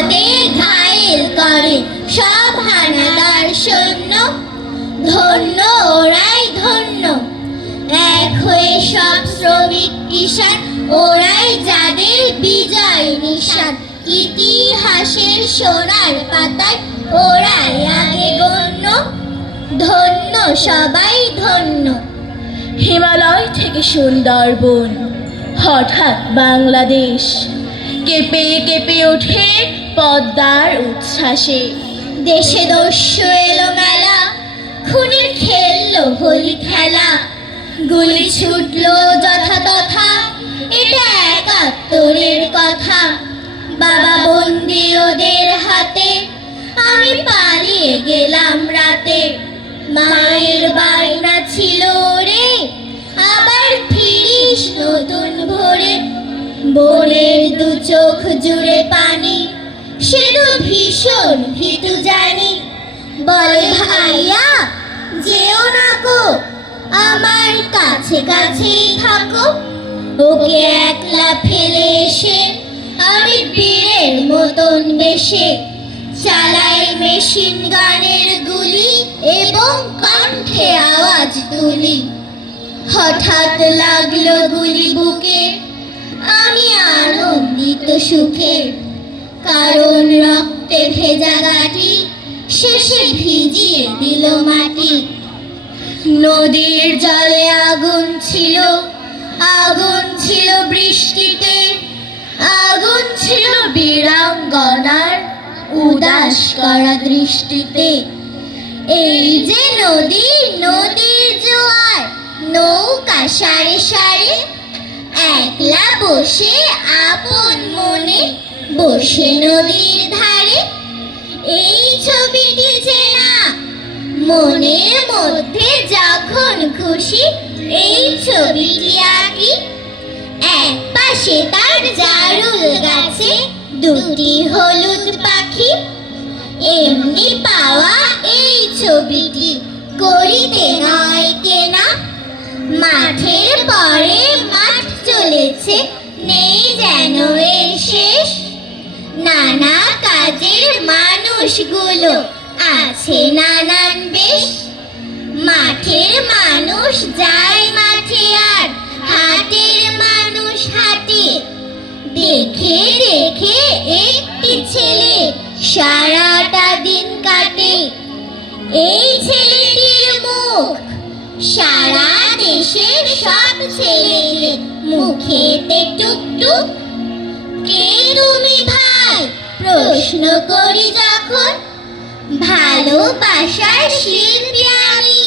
তাদের ঘায়েল করে সব হানাদার সৈন্য। ধন্য ওরাই ধন্য, এক হয়ে সব শ্রমিক কিষাণ, ওরাই যাদের বিজয় নিশান। ইতিহাসের সোনার পাতায় ওরাই আগে গণ্য, ধন্য সবাই ধন্য। হিমালয় থেকে সুন্দরবন, হঠাৎ বাংলাদেশ কেঁপে কেঁপে ওঠে পদ্মার উচ্ছ্বাসে। দেশে দস্যু এলো মেলা, খুনের খেললো হোলি খেলা। গুলি ছুটলো যথাতথা, এটা ৭১-এর কথা। বাবা বন্দি ওদের হাতে, আমি পালিয়ে গেলাম রাতে। মায়ের বায়না ছিল রে, আবার ফিরিস নতুন ভোরে। বোনের দু চোখ জুড়ে পানি, সে তো ভীষণ ভীতু জানি। বলে ভাইয়া যেও না গো, আমার কাছে কাছেই থাকো। ওকে একলা ফেলে এসে আমি বীরের মতন বেশে চালাই মেশিন গানের গুলি এবং কণ্ঠে আওয়াজ তুলি। হঠাৎ লাগলো গুলি বুকে, আমি আনন্দিত সুখে, কারণ রক্তে ভেজা গাটি শেষে ভিজিয়ে দিল মাটি। নদীর জলে আগুন ছিল, আগুন ছিল বৃষ্টিতে, আগুন ছিল বীরাঙ্গনার উদাস করা দৃষ্টিতে। এই যে নদী, নদীর জোয়ার, নৌকা সারে সারে, একলা বসে আপন মনে বসে নদীর ধারে। এই ছবিটি চেনা, মনের মধ্যে যখন খুশি এই ছবিটি আঁকি। এক পাশে তার জারুল গাছে দুটি হলুদ পাখি। এমনি পাওয়া এই ছবিটি করিতে নয় কেনা। মাঠের পরে মাঠ চলেছে, নেই যেন এর শেষ। নানা কাজের মানুষগুলো আছে নানান বেশ। মাঠের মানুষ যায় মাঠে, আর হাটের মানুষ হাটে। দেখে দেখে একটি ছেলে সারাটা দিন কাটে। এই ছেলেটির মুখ সারা দেশের সব ছেলেদের মুখেতে টুকটুক। কে তুমি ভাই প্রশ্ন করি যখন, ভালোবাসার শিল্পী আমি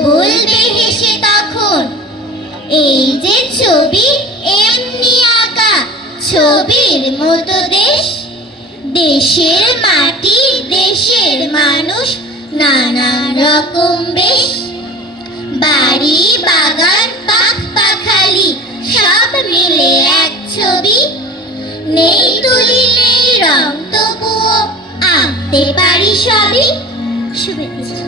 বলবে হেসে তখন। এই যে ছবি এমনি আঁকা, ছবির মতো দেশ। দেশের মাটি, দেশের মানুষ, নানা রকম বেশ। বাড়ি বাগান পাখ পাখালি সব মিলে এক ছবি। নেই তুলি নেই রং, তবুও আঁকতে পারি সবই। শুভেচ্ছা।